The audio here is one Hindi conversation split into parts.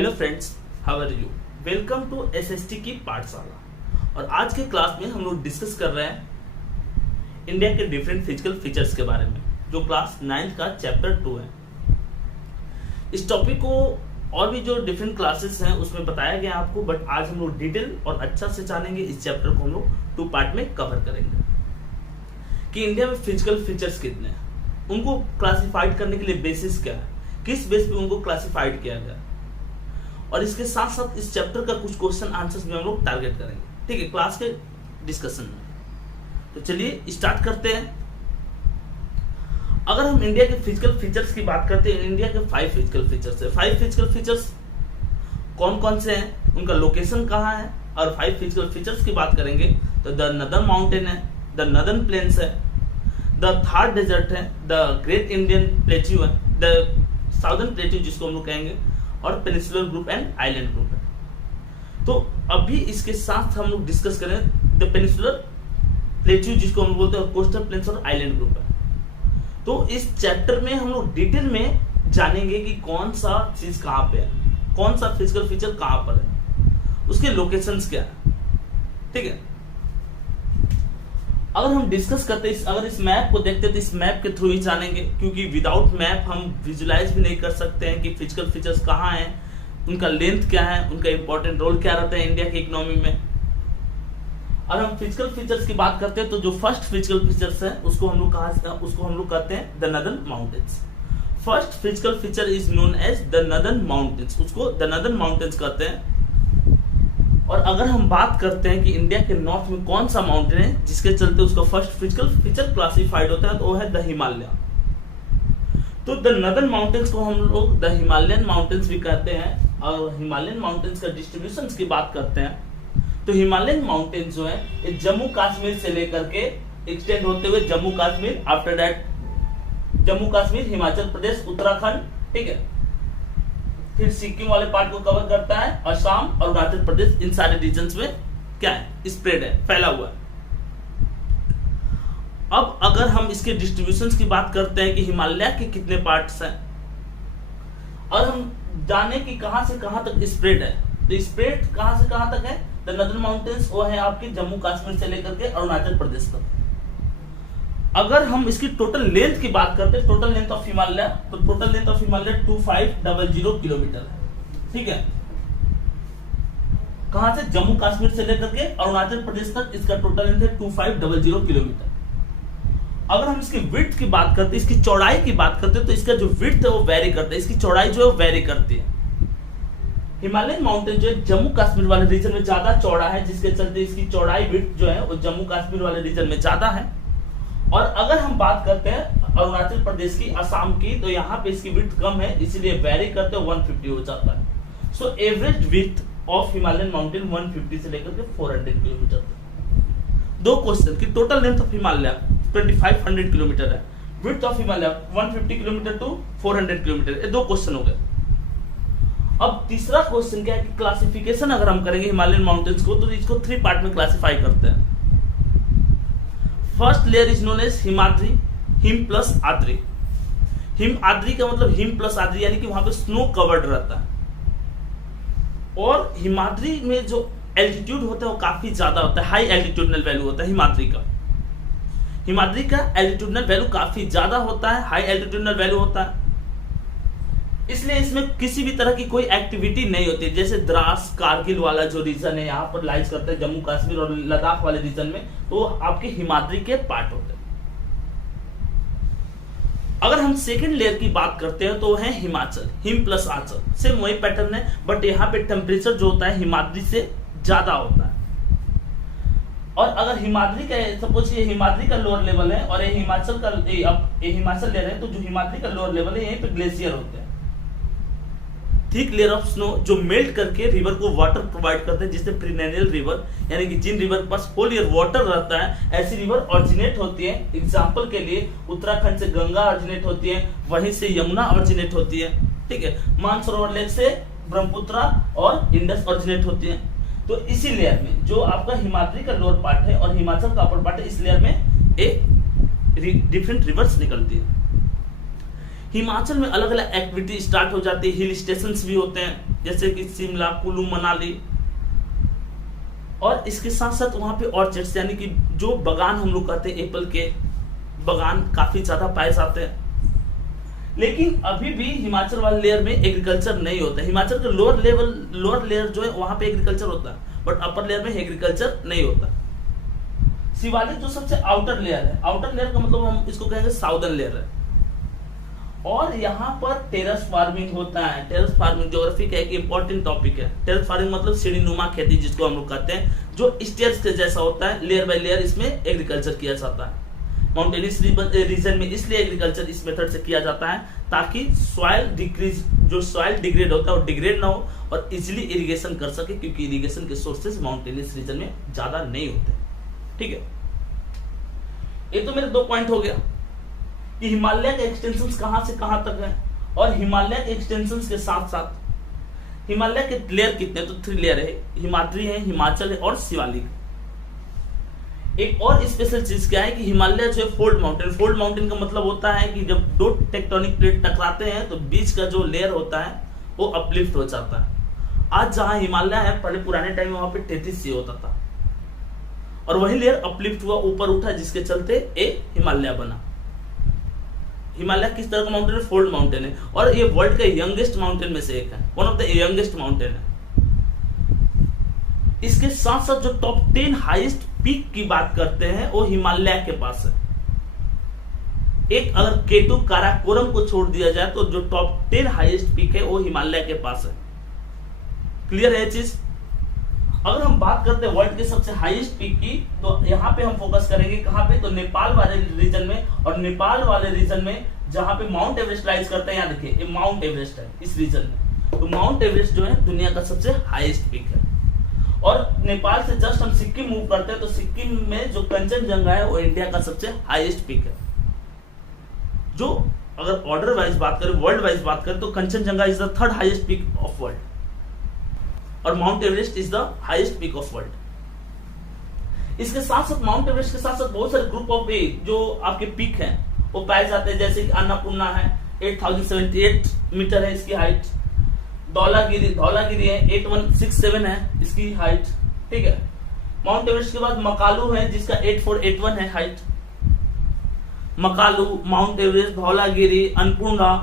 Hello friends, how are you. Welcome to SST की पाठशाला। और आज के क्लास में हम लोग डिस्कस कर रहे हैं इंडिया के डिफरेंट फिजिकल फीचर्स के बारे में, जो क्लास 9th का चैप्टर 2 है। इस टॉपिक को और भी जो डिफरेंट क्लासेस हैं उसमें बताया गया आपको, बट आज हम लोग डिटेल और अच्छा से जानेंगे। इस चैप्टर को हम लोग 2 पार्ट में कवर करेंगे कि इंडिया में फिजिकल फीचर्स कितने हैं, उनको क्लासिफाइड करने के लिए बेसिस क्या है, किस बेस पे उनको क्लासिफाइड किया गया, और इसके साथ साथ इस चैप्टर का कुछ क्वेश्चन आंसर्स भी हम लोग टारगेट करेंगे, ठीक है, क्लास के डिस्कशन में। तो चलिए स्टार्ट करते हैं। अगर हम इंडिया के फिजिकल फीचर्स की बात करते हैं, इंडिया के 5 फिजिकल फीचर्स है। 5 फिजिकल फीचर्स कौन कौन से हैं, उनका लोकेशन कहाँ है, और 5 फिजिकल फीचर्स की बात करेंगे तो द नदर्न माउंटेन है, द नदर्न प्लेन्स है, द थार डेजर्ट है, द ग्रेट इंडियन प्लेट्यू है, द साउदर्न प्लेट्यू जिसको हम लोग कहेंगे, और peninsular group and island group है। तो अभी इसके साथ हम लोग डिस्कस करें द पेनिसुलर प्लेट्यू जिसको हम बोलते हैं, कोस्टल प्लेन्स और आइलैंड ग्रुप है। तो इस चैप्टर में हम लोग डिटेल में जानेंगे कि कौन सा चीज कहां पे है, कौन सा फिजिकल फीचर कहां पर है, उसके लोकेशंस क्या है, ठीक है। अगर हम डिस्कस करते हैं, अगर इस मैप को देखते हैं तो इस मैप के थ्रू ही जानेंगे, क्योंकि विदाउट मैप हम विजुलाइज भी नहीं कर सकते हैं कि फिजिकल फीचर्स कहाँ हैं, उनका लेंथ क्या है, उनका इंपॉर्टेंट रोल क्या रहता है इंडिया की इकोनॉमी में। और हम फिजिकल फीचर्स की बात करते हैं तो जो फर्स्ट फिजिकल फीचर्स है उसको हम लोग कहते हैं the northern mountains. First physical feature is known as the northern mountains, उसको द नदर्न माउंटेन्स कहते हैं। और अगर हम बात करते हैं कि इंडिया के नॉर्थ में कौन सा माउंटेन है जिसके चलते उसका फर्स्ट फिजिकल फीचर क्लासिफाइड होता है, तो वो है द हिमालय। तो द नदर्न माउंटेन्स को हम लोग द हिमालयन माउंटेन्स भी कहते हैं। और हिमालयन माउंटेन्स का डिस्ट्रीब्यूशन की बात करते हैं तो हिमालयन माउंटेन्स जो है ये जम्मू कश्मीर से लेकर के एक्सटेंड होते हुए जम्मू कश्मीर, आफ्टर दैट जम्मू कश्मीर, हिमाचल प्रदेश, उत्तराखंड, ठीक है, फिर सिक्किम वाले पार्ट को कवर करता है, असम और अरुणाचल प्रदेश, इन सारे रीजन्स में क्या है, स्प्रेड है, फैला हुआ है। अब अगर हम इसके डिस्ट्रीब्यूशंस की बात करते हैं कि हिमालय के कितने पार्ट्स हैं, और हम जाने कि कहां से कहां तक स्प्रेड है, तो स्प्रेड कहां से कहां तक है, द नदर्न माउंटेन्स वो है आपके जम्मू कश्मीर से लेकर के अरुणाचल प्रदेश तक। अगर हम इसकी टोटल लेंथ की बात करते हैं, टोटल लेंथ ऑफ हिमालय, तो total length of Himalaya 2500 kilometre है, ठीक है। कहां से, जम्मू कश्मीर से लेकर के अरुणाचल प्रदेश तक इसका टोटल लेंथ है 2500 किलोमीटर। अगर हम इसकी विड्थ की बात करते हैं, इसकी चौड़ाई की बात करते हैं, तो इसका जो विड्थ है वो वेरी करता है, इसकी चौड़ाई जो है वेरी करती है। हिमालयन माउंटेन जो है जम्मू कश्मीर वाले रीजन में ज्यादा चौड़ा है, जिसके चलते इसकी चौड़ाई विड्थ जो है वो जम्मू कश्मीर वाले रीजन में ज्यादा है। और अगर हम बात करते हैं अरुणाचल प्रदेश की, असम की, तो यहाँ पे इसकी विड्थ कम है, इसलिए वेरी करते हुए 150 हो जाता है। So average width of Himalayan mountain 150 से लेकर के 400 किलोमीटर। दो क्वेश्चन की total length of Himalaya 2500 kilometre है, width of Himalaya 150 kilometre to 400 kilometre, ये दो क्वेश्चन हो गए। अब तीसरा क्वेश्चन क्या है कि क्लासिफिकेशन अगर हम करेंगे हिमालयन माउंटेन्स को, तो इसको 3 पार्ट में क्लासिफाई करते हैं। First layer is known as Himadri, हिम प्लस आद्री। हिम आद्री का मतलब हिम प्लस आद्री, यानी कि वहां पे स्नो कवर्ड रहता है। और हिमाद्री में जो एल्टीट्यूड होता है वो काफी ज्यादा होता है, हाई एल्टीट्यूडनल वैल्यू होता है हिमाद्री का। हिमाद्री का एल्टीट्यूडनल वैल्यू काफी ज्यादा होता है, हाई एल्टीट्यूडनल वैल्यू होता है, इसलिए इसमें किसी भी तरह की कोई एक्टिविटी नहीं होती है। जैसे द्रास, कारगिल वाला जो रीजन है यहाँ पर लाइज करते हैं, जम्मू कश्मीर और लद्दाख वाले रीजन में, तो आपके हिमाद्री के पार्ट होते हैं। अगर हम सेकेंड लेयर की बात करते हैं तो है हिमाचल, हिम प्लस आंचल, सेम वही पैटर्न है, बट यहाँ पे टेम्परेचर जो होता है हिमाद्री से ज्यादा होता है। और अगर हिमाद्री का, सपोज ये हिमाद्री का लोअर लेवल है और ये हिमाचल का, ये हिमाचल ले रहे हैं, तो जो हिमाद्री का लोअर लेवल है यहीं पे ग्लेशियर होते हैं, थिक लेयर ऑफ स्नो जो मेल्ट करके रिवर को वाटर प्रोवाइड करते हैं, जिससे पेरिनेरियल रिवर, यानी कि जिन रिवर के पास होल ईयर वाटर रहता है, ऐसी रिवर ऑरिजिनेट होती है। एग्जांपल के लिए उत्तराखंड से गंगा ऑरिजिनेट होती है, वहीं से यमुना ऑरिजिनेट होती है, ठीक है, मानसरोवर लेक से ब्रह्मपुत्रा और इंडस ऑरिजिनेट होती है। तो इसी लेयर में जो आपका हिमाद्री का लोअर पार्ट है और हिमाचल का अपर पार्ट है, इस लेयर में एक डिफरेंट रिवर्स निकलती है। हिमाचल में अलग अलग एक्टिविटी स्टार्ट हो जाती है, हिल स्टेशंस भी होते हैं, जैसे कि शिमला, कुल्लू, मनाली। और इसके साथ साथ वहां पे ऑर्चर्ड्स यानी कि जो बागान हम लोग कहते हैं, एप्पल के बागान काफी ज्यादा पाए जाते हैं। लेकिन अभी भी हिमाचल वाले लेयर में एग्रीकल्चर नहीं होता। हिमाचल के लोअर लेयर जो है वहां पे एग्रीकल्चर होता है, बट अपर लेयर में एग्रीकल्चर नहीं होता। शिवालिक जो सबसे आउटर लेयर है, आउटर लेयर का मतलब हम इसको कहेंगे साउदर्न लेयर है। और यहाँ पर टेरेस फार्मिंग होता है। टेरेस फार्मिंग ज्योग्राफी का एक इंपॉर्टेंट टॉपिक है। टेरेस फार्मिंग मतलब सीढ़ीनुमा खेती जिसको हम लोग कहते हैं, जो स्टेयर्स के जैसा होता है, लेयर बाय लेयर इसमें एग्रीकल्चर किया जाता है। माउंटेनियस रीजन में इसलिए एग्रीकल्चर इस मेथड से किया जाता है ताकि सॉइल डिग्रेड होता है वो डिग्रेड ना हो और इजिली इरिगेशन कर सके, क्योंकि इरिगेशन के सोर्सेज माउंटेनियस रीजन में ज्यादा नहीं होते। ठीक है, ये तो मेरे 2 पॉइंट हो गया कि हिमालय के एक्सटेंशन कहां से कहां तक है। और हिमालय के एक्सटेंशन के साथ साथ हिमालय के लेयर कितने, तो 3 लेयर है, हिमाद्री है, हिमाचल है और शिवालिक। एक और स्पेशल चीज क्या है कि हिमालय जो है फोल्ड माउंटेन का मतलब होता है कि जब 2 टेक्टोनिक प्लेट टकराते हैं तो बीच का जो लेयर होता है वो अपलिफ्ट हो जाता है। आज जहां हिमालय है, पहले पुराने टाइम में वहां पे 33 होता था और वही लेयर अपलिफ्ट हुआ, ऊपर उठा, जिसके चलते ए हिमालय बना। हिमालय किस तरह का माउंटेन है? फोल्ड माउंटेन है और ये वर्ल्ड का यंगेस्ट माउंटेन में से एक है, one of the youngest mountain है। इसके साथ साथ जो टॉप 10 हाईएस्ट पीक की बात करते हैं वो हिमालय के पास है। एक अगर केटू काराकोरम को छोड़ दिया जाए तो जो टॉप 10 हाईएस्ट पीक है वो हिमालय के पास है। क्लियर है चीज? अगर हम बात करते हैं वर्ल्ड के सबसे हाईएस्ट पीक की, तो यहाँ पे हम फोकस करेंगे कहां पे, तो नेपाल वाले रीजन में। और नेपाल वाले रीजन में जहां पे माउंट एवरेस्ट राइज करते हैं, यहाँ देखिए ये माउंट एवरेस्ट है इस रीजन में। तो माउंट एवरेस्ट जो है दुनिया का सबसे हाईएस्ट पीक है। और नेपाल से जस्ट हम सिक्किम मूव करते हैं तो सिक्किम में जो कंचनजंगा है वो इंडिया का सबसे हाईएस्ट पीक है। जो अगर ऑर्डर वाइज बात करें, वर्ल्ड वाइज बात करें, तो Kanchenjunga is the 3rd highest peak of world और Mount Everest is the highest peak of world. इसके साथ साथ माउंट एवरेस्ट के साथ साथ बहुत सारे ग्रुप ऑफ जो आपके पीक हैं वो पाए जाते हैं, जैसे कि अन्नपूर्णा है 8078 मीटर है इसकी हाइट, धौलागिरी है 8167 है इसकी हाइट। ठीक है, माउंट एवरेस्ट के बाद मकालू है जिसका 8481 है height. Makalu, mount Everest, Dhaulagiri, Annapurna,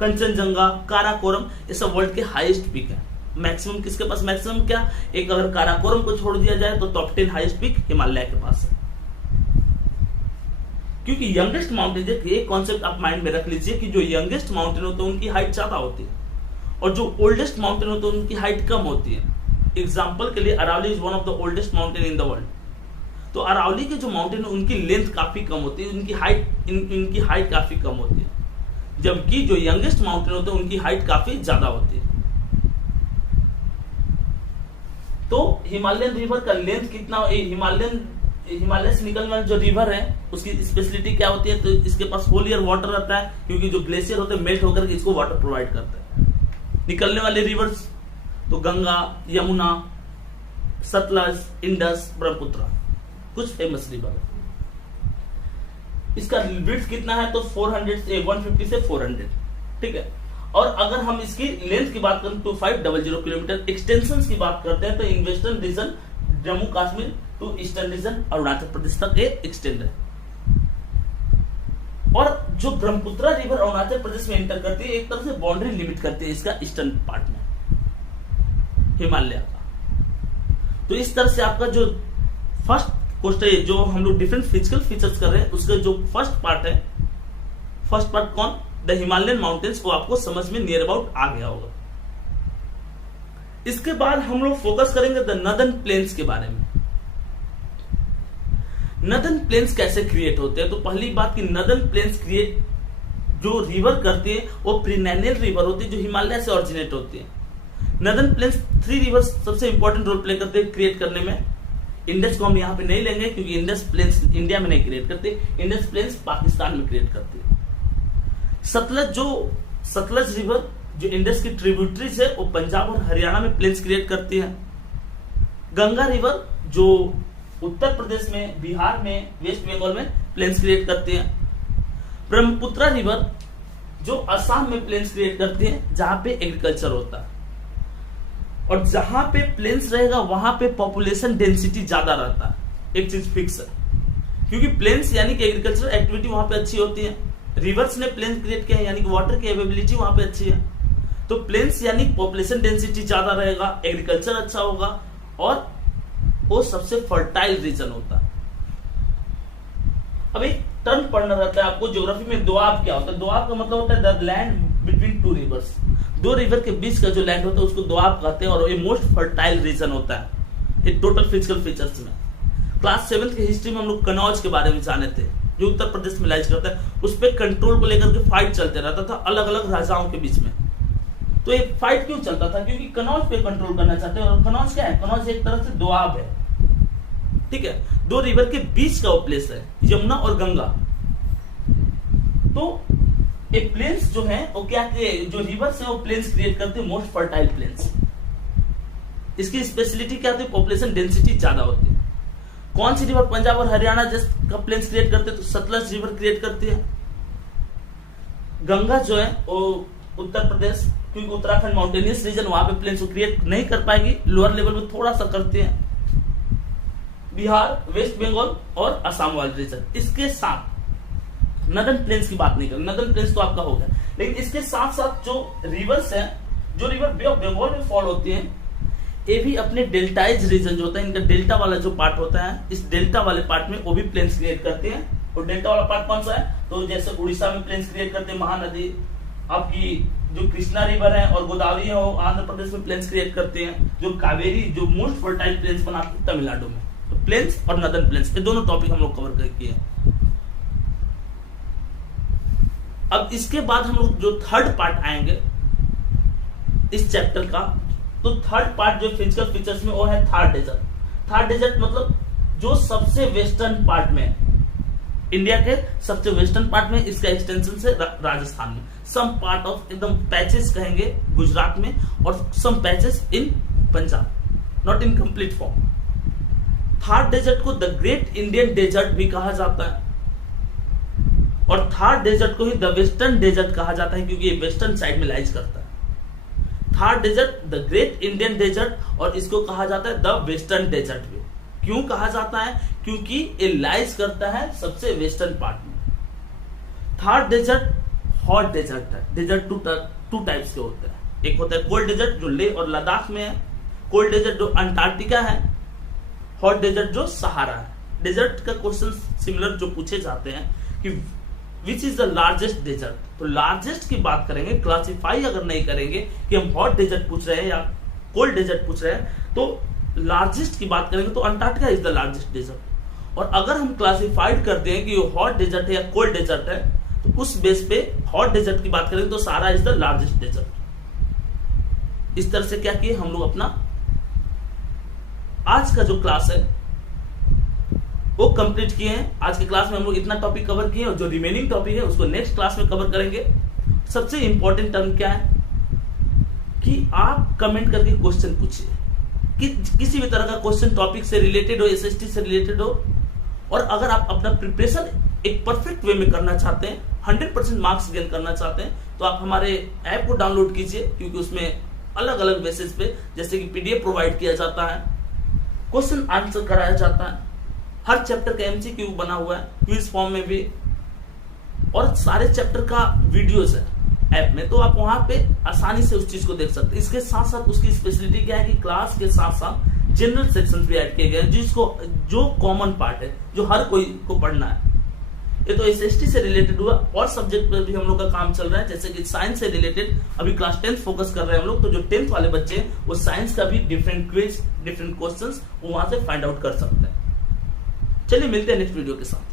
Kanchenjunga, Karakoram, ये सब वर्ल्ड के हाईएस्ट पीक है। मैक्सिमम किसके पास? मैक्सिमम क्या, एक अगर काराकोरम को छोड़ दिया जाए तो टॉप 10 हाईएस्ट पीक हिमालय के पास है। क्योंकि यंगेस्ट माउंटेन, ये कॉन्सेप्ट आप माइंड में रख लीजिए कि जो यंगेस्ट माउंटेन होते हैं उनकी हाइट ज्यादा होती है और जो ओल्डेस्ट माउंटेन होते हैं उनकी हाइट कम होती है। एग्जाम्पल के लिए Aravalli is one of the oldest mountain in the world. तो अरावली के जो माउंटेन है उनकी लेंथ काफी कम होती है, इनकी हाइट काफी कम होती है, जबकि जो यंगेस्ट माउंटेन होते हैं उनकी हाइट काफी ज्यादा होती है। तो हिमालयन रिवर का लेंथ कितना, हिमालय से निकलने वाला जो रिवर है उसकी स्पेशलिटी क्या होती है, तो इसके पास होल ईयर वाटर रहता है, क्योंकि जो ग्लेशियर होते हैं मेल्ट होकर के इसको वाटर प्रोवाइड करते हैं। निकलने वाले रिवर्स तो गंगा, यमुना, सतलज, इंडस, ब्रह्मपुत्र, कुछ फेमस रिवर है। इसका विड्थ कितना है, तो 150 से 400। ठीक है, और अगर हम इसकी लेंथ की बात करें तो 500 किलोमीटर। एक्सटेंशन की बात करते हैं तो in western region Jammu Kashmir to eastern region Arunachal Pradesh तक ये एक्सटेंड है। और जो ब्रह्मपुत्र रिवर अरुणाचल प्रदेश में एंटर करती है, एक तरह से बाउंड्री लिमिट करती है इसका ईस्टर्न पार्ट में हिमालय का। तो इस तरह से आपका जो फर्स्ट क्वेश्चन है, जो हम लोग डिफरेंट फिजिकल फीचर्स कर रहे हैं, उसका जो फर्स्ट पार्ट कौन, द हिमालयन माउंटेन्स, वो आपको समझ में नियर अबाउट आ गया होगा। इसके बाद हम लोग फोकस करेंगे द नदर्न प्लेन्स के बारे में। नदर्न प्लेन्स कैसे क्रिएट होते हैं, तो पहली बात कि नदर्न प्लेन्स क्रिएट जो रिवर करती है वो प्रीनेनियल रिवर होती है जो हिमालय से ऑरिजिनेट होती है। नदर्न प्लेन्स 3 रिवर्स सबसे इंपॉर्टेंट रोल प्ले करते हैं क्रिएट करने में। इंडस को हम यहाँ पे नहीं लेंगे क्योंकि इंडस प्लेन्स इंडिया में नहीं क्रिएट करते, इंडस प्लेन्स पाकिस्तान में क्रिएट करती है। सतलज रिवर जो इंडस की ट्रिब्यूटरीज है वो पंजाब और हरियाणा में प्लेन्स क्रिएट करती है। गंगा रिवर जो उत्तर प्रदेश में, बिहार में, वेस्ट बंगाल में प्लेन्स क्रिएट करती है। ब्रह्मपुत्र रिवर जो असम में प्लेन्स क्रिएट करती है जहां पे एग्रीकल्चर होता है। और जहां पे प्लेन्स रहेगा वहां पे पॉपुलेशन डेंसिटी ज्यादा रहता है, एक चीज फिक्स है, क्योंकि प्लेन्स यानी कि एग्रीकल्चरल एक्टिविटी वहां पे अच्छी होती है, रिवर्स ने प्लेन क्रिएट किया है यानी कि वाटर की अवेलेबिलिटी वहां पे अच्छी है, तो प्लेन्स यानी पॉपुलेशन डेंसिटी ज्यादा रहेगा, एग्रीकल्चर अच्छा होगा और वो सबसे फर्टाइल रीजन होता है। अब एक टर्म पढ़ना रहता है आपको ज्योग्राफी में, दोआब क्या होता है? दोआब का मतलब होता है the land between two reverse, दो रिवर के बीच का जो लैंड होता है उसको दोआब कहते हैं और ये मोस्ट फर्टाइल रीजन होता है ये टोटल फिजिकल फीचर्स में। क्लास 7th की हिस्ट्री में हम लोग कनौज के बारे में जाने थे जो उत्तर प्रदेश में लाइज करता है, उस पर कंट्रोल को लेकर के फाइट चलते रहता था अलग अलग राजाओं के बीच में। तो ये फाइट क्यों चलता था? क्योंकि कनौज पे कंट्रोल करना चाहते हैं और कनौज क्या है? कनौज एक तरह से दोआब है, ठीक है, दो रिवर के बीच का वो प्लेस है, यमुना और गंगा। तो ये प्लेन्स जो है वो क्या, जो रिवर्स है वो प्लेन्स क्रिएट करते हैं, मोस्ट फर्टाइल प्लेन्स। इसकी स्पेशलिटी क्या होती है? पॉपुलेशन डेंसिटी ज्यादा होती है। कौन सी रिवर पंजाब और हरियाणा जैसे का प्लेन्स क्रिएट करते हैं? तो सतलज रिवर क्रिएट करती है। गंगा जो है वो उत्तर प्रदेश, क्योंकि उत्तराखंड माउंटेनियस रीजन, वहां पे प्लेन्स को क्रिएट नहीं कर पाएगी, लोअर लेवल में थोड़ा सा करती है। बिहार, वेस्ट बंगाल और असम वाले रीजन। इसके साथ नदर्न प्लेन्स की बात नहीं करें, नदर्न प्लेन्स तो आपका हो गया, लेकिन इसके साथ साथ जो रिवर्स है, जो रिवर बे ऑफ बंगाल में फॉल होती है, ये भी अपने डेल्टाइज रीजन जो होता है, इनका डेल्टा वाला जो पार्ट होता है, इस डेल्टा वाले पार्ट में वो भी प्लेन्स क्रिएट करते हैं। और डेल्टा वाला पार्ट कौन सा है? तो जैसे उड़ीसा में प्लेन्स क्रिएट करते हैं, महानदी, आपकी जो कृष्णा रिवर है और गोदावरी है वो आंध्र प्रदेश में प्लेन्स क्रिएट करते हैं, जो कावेरी जो मोस्ट फर्टाइल प्लेन्स बनाते हैं तमिलनाडु में। तो प्लेन्स और नदर्न प्लेन्स, ये दोनों टॉपिक हम लोग कवर करके हैं। अब इसके बाद हम लोग जो थर्ड पार्ट आएंगे इस चैप्टर का, तो थर्ड पार्ट जो फिजिकल फीचर्स में वो है थार डेजर्ट। थार डेजर्ट मतलब जो सबसे वेस्टर्न पार्ट में, इंडिया के सबसे वेस्टर्न पार्ट में, इसका एक्सटेंशन से राजस्थान में, सम पार्ट ऑफ एकदम पैचेस कहेंगे गुजरात में और some patches in Punjab, not in complete form. Thar desert को द ग्रेट इंडियन डेजर्ट भी कहा जाता है और थार डेजर्ट को ही द वेस्टर्न डेजर्ट कहा जाता है क्योंकि ये वेस्टर्न साइड में लाइज करता है। Thar desert the great Indian desert और इसको कहा जाता है द वेस्टर्न डेजर्ट भी। क्यों कहा जाता है? क्योंकि ये लाइज करता है सबसे वेस्टर्न पार्ट में। थार डेजर्ट हॉट डेजर्ट है। डेजर्ट टू टाइप्स के होते हैं, एक होता है कोल्ड डेजर्ट जो लेह और लद्दाख में है, कोल्ड डेजर्ट जो अंटार्कटिका है, हॉट डेजर्ट जो सहारा है। डेजर्ट का क्वेश्चन सिमिलर जो पूछे जाते हैं कि which is the largest desert, तो लार्जेस्ट की बात करेंगे, क्लासिफाई अगर नहीं करेंगे कि हम हॉट डेजर्ट पूछ रहे हैं या कोल्ड डेजर्ट पूछ रहे हैं, तो लार्जेस्ट की बात करेंगे तो Antarctica is the largest desert. और अगर हम क्लासिफाइड करते हैं कि ये हॉट डेजर्ट है या कोल्ड डेजर्ट है, तो उस बेस पे हॉट डेजर्ट की बात करेंगे तो सहारा इज द लार्जेस्ट डेजर्ट। इस तरह से क्या किए हम लोग अपना आज का जो क्लास है वो कंप्लीट किए हैं। आज की क्लास में हम लोग इतना टॉपिक कवर किए और जो रिमेनिंग टॉपिक है उसको नेक्स्ट क्लास में कवर करेंगे। सबसे इंपॉर्टेंट टर्म क्या है कि आप कमेंट करके क्वेश्चन पूछिए कि किसी भी तरह का क्वेश्चन टॉपिक से रिलेटेड हो, एसएसटी से रिलेटेड हो, और अगर आप अपना प्रिपरेशन एक परफेक्ट वे में करना चाहते हैं, 100% मार्क्स गेन करना चाहते हैं, तो आप हमारे ऐप को डाउनलोड कीजिए क्योंकि उसमें अलग अलग बेसिस पे जैसे कि पीडीएफ प्रोवाइड किया जाता है, क्वेश्चन आंसर कराया जाता है, हर चैप्टर का एमसीक्यू बना हुआ है क्विज फॉर्म में भी, और सारे चैप्टर का वीडियोस है ऐप में, तो आप वहां पे आसानी से उस चीज को देख सकते हैं। इसके साथ साथ उसकी स्पेशलिटी क्या है कि क्लास के साथ साथ जनरल सेक्शन भी ऐड किए गए हैं जिसको जो कॉमन पार्ट है जो हर कोई को पढ़ना है। ये तो एसएसटी से रिलेटेड हुआ, और सब्जेक्ट पर भी हम लोग का काम चल रहा है, जैसे कि साइंस से रिलेटेड अभी क्लास 10th फोकस कर रहे हैं हम लोग, तो जो 10th वाले बच्चे हैं वो साइंस का भी डिफरेंट क्विज, डिफरेंट क्वेश्चंस वो वहां से फाइंड आउट कर सकते हैं। चलिए मिलते हैं नेक्स्ट वीडियो के साथ।